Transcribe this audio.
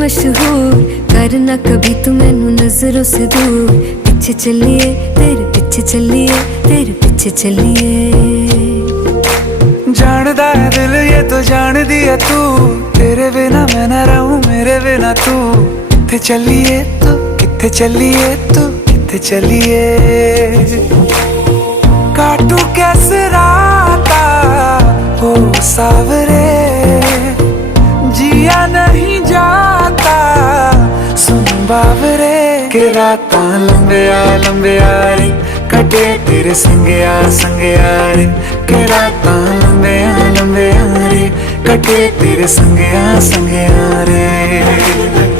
मशहूर, करना कभी तू मैनू नजरों से दूर। पीछे चलिए तेरे पीछे चलिए, तेरे पीछे चलिए। जानदा है दिल ये तो जान दिया तू, तेरे बिना मैं ना रहूं मेरे बिना तू। किथे चलिए तू, किथे चलिए तू, किथे चलिए। काटू कैसे राता हो सावरे, जिया नहीं जाता सुन बावरे। के रातां लंबिया लंबिया रे, कटे तेरे संगया संगया रे। के रातां लंबिया लंबिया रे, कटे तेरे संगया संगया रे।